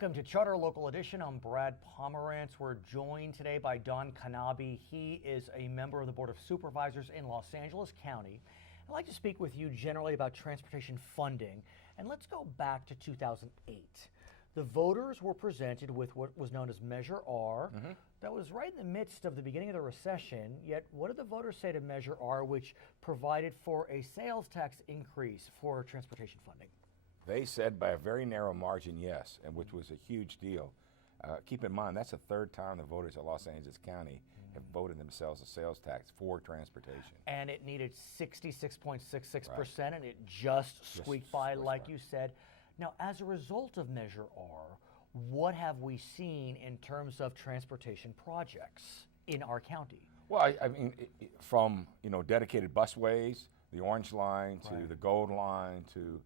Welcome to Charter Local Edition. I'm Brad Pomerance. We're joined today by Don Knabe. He is a member of the Board of Supervisors in Los Angeles County. I'd like to speak with you generally about transportation funding. And let's go back to 2008. The voters were presented with what was known as Measure R. That was right in the midst of the beginning of the recession. Yet, what did the voters say to Measure R, which provided for a sales tax increase for transportation funding? They said by a very narrow margin, yes, and which was a huge deal. Keep in mind, that's the third time the voters of Los Angeles County have voted themselves a sales tax for transportation. And it needed 66.66%, right. And it just squeaked by, like you said. Now, as a result of Measure R, what have we seen in terms of transportation projects in our county? Well, I mean, from dedicated busways, the Orange Line, to the Gold Line, to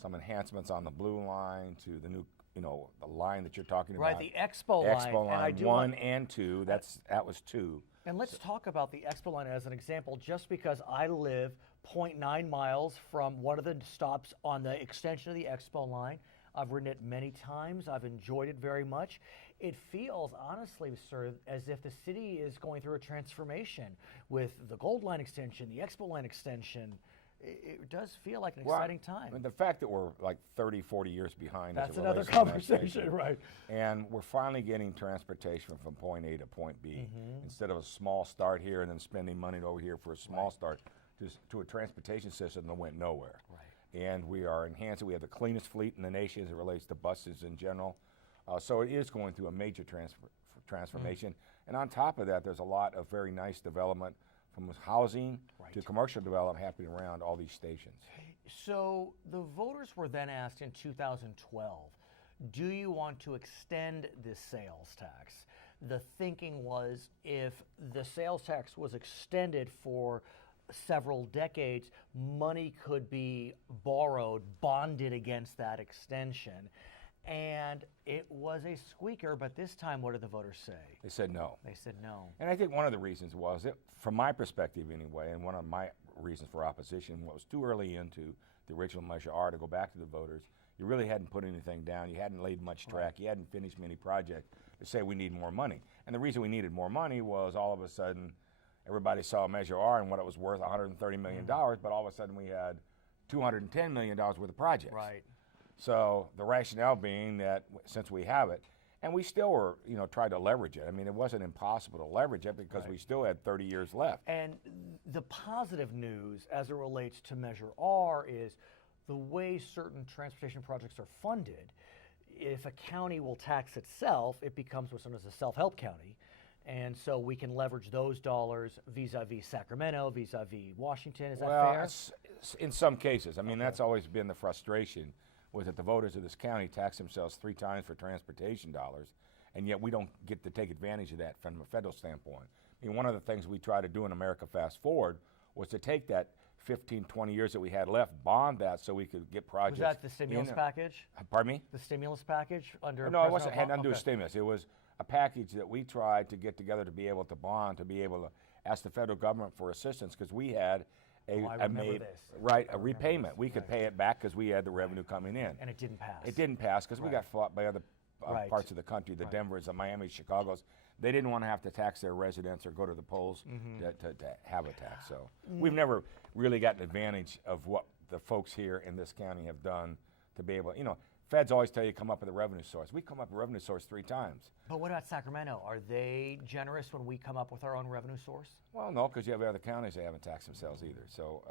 some enhancements on the Blue Line, to the new, the line that you're talking about. Right, the Expo line. Expo line, and 1 and 2. That was 2. And let's talk about the Expo line as an example, just because I live 0.9 miles from one of the stops on the extension of the Expo line. I've ridden it many times. I've enjoyed it very much. It feels, honestly, sir, as if the city is going through a transformation with the Gold Line extension, the Expo line extension. It does feel like an exciting time. And the fact that we're like 30, 40 years behind. That's another conversation, right? And we're finally getting transportation from point A to point B. Instead of a small start here and then spending money over here for a small start, to a transportation system that went nowhere. Right. And we are enhancing. We have the cleanest fleet in the nation as it relates to buses in general. So it is going through a major transformation. And on top of that, there's a lot of very nice development from housing to commercial development happening around all these stations. So the voters were then asked in 2012, do you want to extend this sales tax? The thinking was if the sales tax was extended for several decades, money could be borrowed, bonded against that extension. And it was a squeaker, but this time, what did the voters say? They said no. They said no. And I think one of the reasons was, from my perspective anyway, and one of my reasons for opposition was too early into the original Measure R to go back to the voters. You really hadn't put anything down. You hadn't laid much track. You hadn't finished many projects to say we need more money. And the reason we needed more money was all of a sudden everybody saw Measure R and what it was worth, $130 million, but all of a sudden we had $210 million worth of projects. Right. So the rationale being that since we have it, and we still were, tried to leverage it. I mean, it wasn't impossible to leverage it because we still had 30 years left. And the positive news as it relates to Measure R is the way certain transportation projects are funded. If a county will tax itself, it becomes what's known as a self-help county. And so we can leverage those dollars vis-a-vis Sacramento, vis-a-vis Washington. Is that fair? In some cases. I mean, that's always been the frustration, was that the voters of this county tax themselves 3 times for transportation dollars, and yet we don't get to take advantage of that from a federal standpoint. I mean, one of the things we try to do in America Fast Forward was to take that 15, 20 years that we had left, bond that so we could get projects. Was that the stimulus package? Pardon me? The stimulus package under No, it wasn't. It had nothing to do with stimulus. It was a package that we tried to get together to be able to bond, to be able to ask the federal government for assistance, because we had a repayment. We could pay it back because we had the revenue coming in. And it didn't pass. It didn't pass because we got fought by other parts of the country, the Denvers, the Miamis, Chicagos. They didn't want to have to tax their residents or go to the polls to have a tax. So we've never really gotten advantage of what the folks here in this county have done to be able, feds always tell you come up with a revenue source. We come up with a revenue source 3 times. But what about Sacramento? Are they generous when we come up with our own revenue source? Well, no, because you have other counties that haven't taxed themselves either. So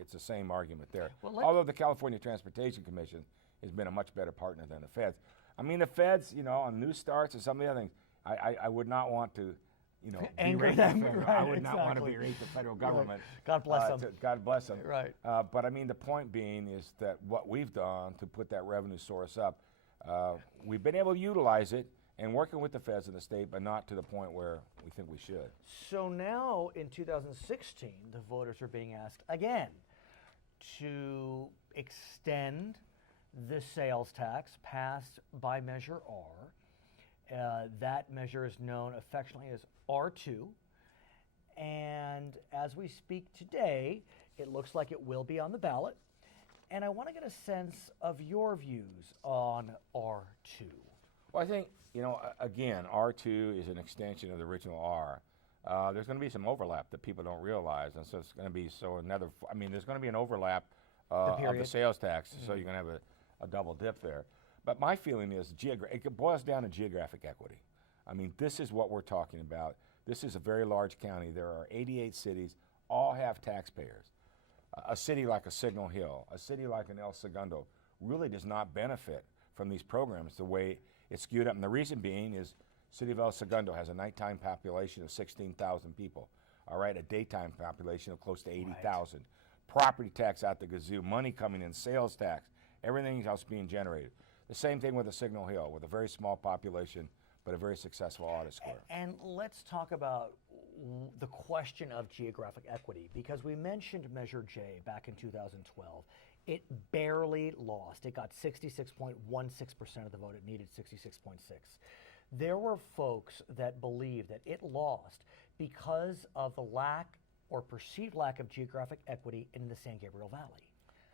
it's the same argument there. Well, although the California Transportation Commission has been a much better partner than the feds. I mean, the feds, on new starts and some of the other things, I would not want to, anger them. I would not want to berate the federal government. God bless them. God bless them. Right. But I mean, the point being is that what we've done to put that revenue source up, we've been able to utilize it and working with the feds in the state, but not to the point where we think we should. So now in 2016, the voters are being asked again to extend the sales tax passed by Measure R. That measure is known affectionately as R2. And as we speak today, it looks like it will be on the ballot. And I want to get a sense of your views on R2. Well, I think, again, R2 is an extension of the original R. There's going to be some overlap that people don't realize, and so it's going to be there's going to be an overlap of the sales tax, so you're going to have a double dip there. But my feeling is it boils down to geographic equity. I mean, this is what we're talking about. This is a very large county. There are 88 cities, all have taxpayers. A city like a Signal Hill, a city like an El Segundo really does not benefit from these programs the way it's skewed up. And the reason being is city of El Segundo has a nighttime population of 16,000 people, all right, a daytime population of close to 80,000. Right. Property tax out the gazoo, money coming in, sales tax, everything else being generated. The same thing with a Signal Hill, with a very small population, but a very successful audit score. And let's talk about the question of geographic equity, because we mentioned Measure J back in 2012. It barely lost. It got 66.16% of the vote. It needed 66.6. There were folks that believed that it lost because of the lack or perceived lack of geographic equity in the San Gabriel Valley.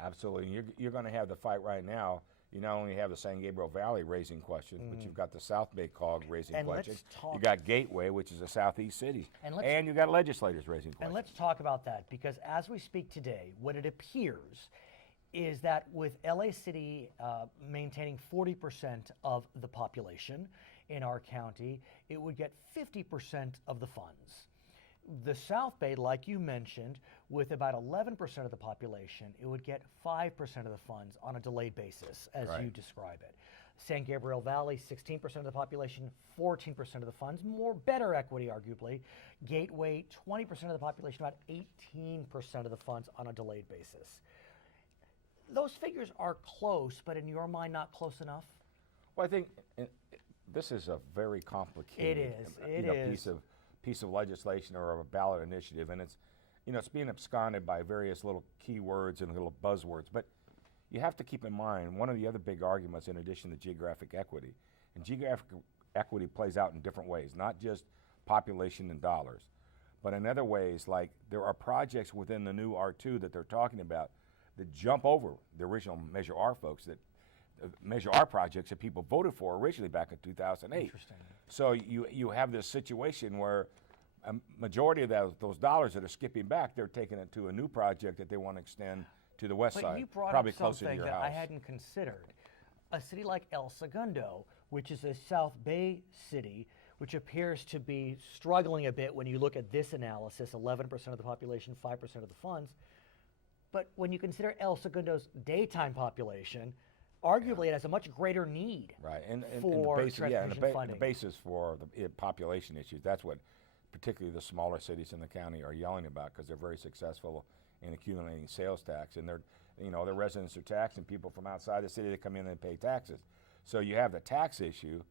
Absolutely. You're going to have the fight right now. You not only have the San Gabriel Valley raising questions, but you've got the South Bay COG raising questions. You got Gateway, which is a southeast city, and you got legislators raising questions. And let's talk about that, because as we speak today, what it appears is that with LA City maintaining 40% of the population in our county, it would get 50% of the funds. The South Bay, like you mentioned, with about 11% of the population, it would get 5% of the funds on a delayed basis, as you describe it. San Gabriel Valley, 16% of the population, 14% of the funds, better equity, arguably. Gateway, 20% of the population, about 18% of the funds on a delayed basis. Those figures are close, but in your mind, not close enough? Well, I think this is a very complicated piece of legislation or a ballot initiative, and it's being absconded by various little keywords and little buzzwords. But you have to keep in mind one of the other big arguments, in addition to geographic equity, and geographic equity plays out in different ways, not just population and dollars, but in other ways, like there are projects within the new R2 that they're talking about that jump over the original Measure R folks, that Measure R projects that people voted for originally back in 2008. Interesting. So you have this situation where a majority of those dollars that are skipping back, they're taking it to a new project that they want to extend to the west side, But you brought probably up closer to something your that house. I hadn't considered. A city like El Segundo, which is a South Bay city, which appears to be struggling a bit when you look at this analysis, 11% of the population, 5% of the funds. But when you consider El Segundo's daytime population, arguably it has a much greater need for transportation funding. The basis for the population issues, that's what particularly the smaller cities in the county are yelling about, because they're very successful in accumulating sales tax, and their residents are taxing people from outside the city that come in and pay taxes. So you have the tax issue,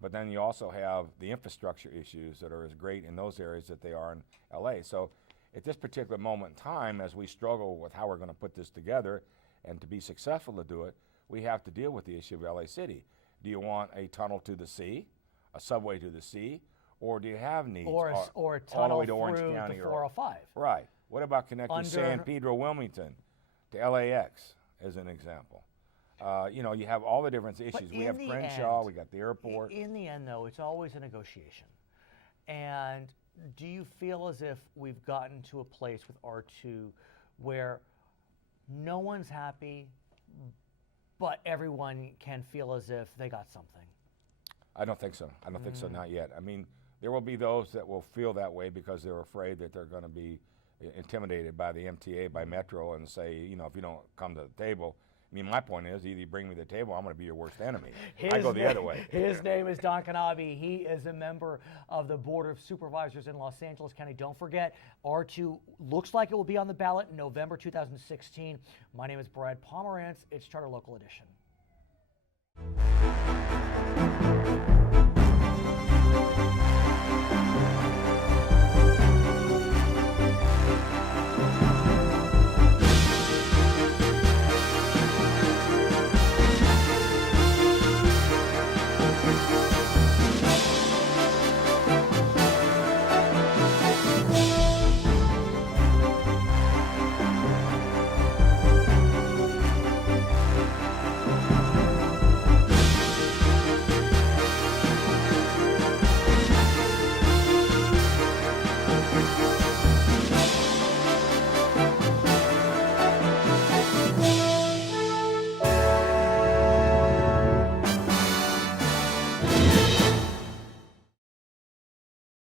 but then you also have the infrastructure issues that are as great in those areas that they are in LA. So at this particular moment in time, as we struggle with how we're going to put this together, and to be successful to do it, we have to deal with the issue of LA City. Do you want a tunnel to the sea, a subway to the sea, or do you have needs or a all tunnel the way to Orange through County the 405? Right. What about connecting San Pedro Wilmington to LAX as an example? You have all the different issues. We have Crenshaw, we got the airport. In the end, though, it's always a negotiation. And do you feel as if we've gotten to a place with R2 where no one's happy, but everyone can feel as if they got something? I don't think so. I don't think so, not yet. I mean, there will be those that will feel that way because they're afraid that they're going to be intimidated by the MTA, by Metro, and say, if you don't come to the table. I mean, my point is, either you bring me to the table, I'm going to be your worst enemy. I go the other way. His name is Don Knabe. He is a member of the Board of Supervisors in Los Angeles County. Don't forget, R2 looks like it will be on the ballot in November 2016. My name is Brad Pomerance. It's Charter Local Edition.